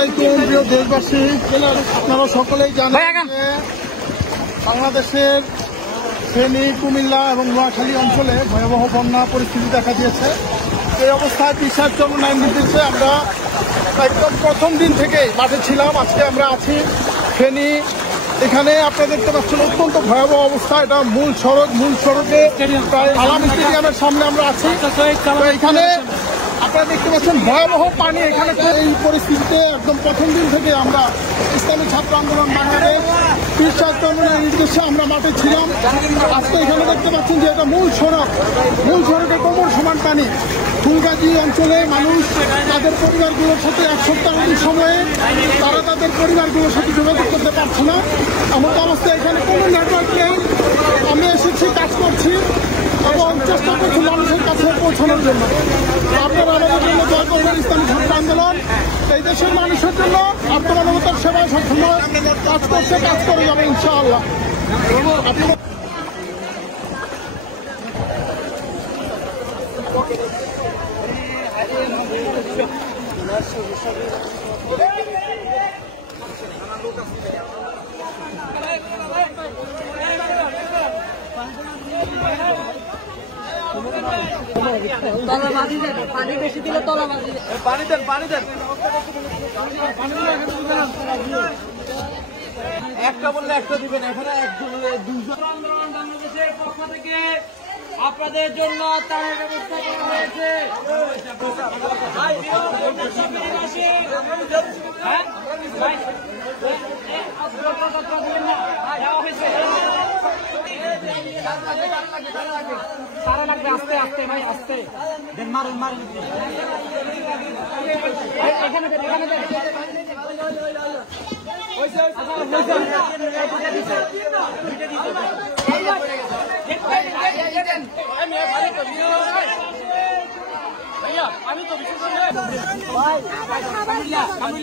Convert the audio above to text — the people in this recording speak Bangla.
আলাইকুম প্রিয় দেশবাসী, আপনারা সকলেই জানেন যে বাংলাদেশের ফেনী, কুমিল্লা এবং নোয়াখালী অঞ্চলে ভয়াবহ বন্যা পরিস্থিতি দেখা দিয়েছে। এই অবস্থায় বিশ্বাস চরমনায় নির্দেশে আমরা একদম প্রথম দিন থেকেই মাঠে ছিলাম। আজকে আমরা আছি ফেনী। এখানে আপনারা দেখতে পাচ্ছেন অত্যন্ত ভয়াবহ অবস্থা। এটা মূল সড়কে প্রায় আলাম স্টেডিয়ামের সামনে আমরা আছি। এখানে আপনারা দেখতে পাচ্ছেন ভয়াবহ পানি। এখানে এই পরিস্থিতিতে একদম প্রথম দিন থেকে আমরা ইসলামী ছাত্র আন্দোলন বাংলাদেশ বিশ্বাস চরমনায় নির্দেশে আমরা মাঠে ছিলাম। আজকে এখানে দেখতে পাচ্ছেন যে এটা মূল সড়কে কোমর সমান পানি। ফুলগাজী অঞ্চলে মানুষ তাদের পরিবারগুলোর সাথে এক সপ্তাহের সময়ে তারা তাদের পরিবারগুলোর সাথে যোগাযোগ করতে পারছে না। এমন অবস্থায় এখানে কোনো নেটওয়ার্ক নেই। আমি এসেছি, কাজ করছি এবং চেষ্টা করছি মানুষের কাছে পৌঁছানোর জন্য। আপনারা আমাদের জন্য দয়া করবেন। ইসলামী ছাত্র আন্দোলন এই দেশের মানুষের জন্য আত্মমানবতার সেবায় সবসময় কাজ করছে, কাজ করে যাবে ইনশাআল্লাহ। পানি বেশি দিলে তলা বাঁধি পানি দেন একটা বললে একটা দিবেন। এখানে একজন বাংলাদেশের পক্ষ থেকে আপনাদের জন্য তার ব্যবস্থা করা হয়েছে। সারা লাগবে, আস্তে আস্তে ভাই, আস্তে দেন, মারুন এখানে আমি তো পানি